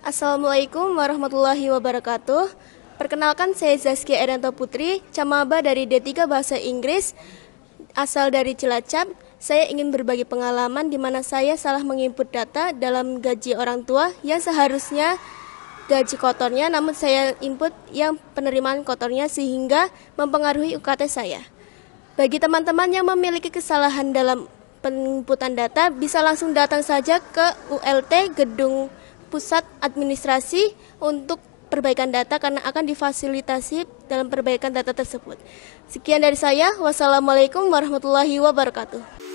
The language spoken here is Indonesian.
Assalamualaikum warahmatullahi wabarakatuh. Perkenalkan, saya Zaskia Erianto Putri, Camaba dari D3 Bahasa Inggris, asal dari Cilacap. Saya ingin berbagi pengalaman di mana saya salah menginput data dalam gaji orang tua yang seharusnya gaji kotornya, namun saya input yang penerimaan kotornya sehingga mempengaruhi UKT saya. Bagi teman-teman yang memiliki kesalahan dalam penginputan data, bisa langsung datang saja ke ULT Gedung Pusat Administrasi untuk perbaikan data karena akan difasilitasi dalam perbaikan data tersebut. Sekian dari saya. Wassalamualaikum warahmatullahi wabarakatuh.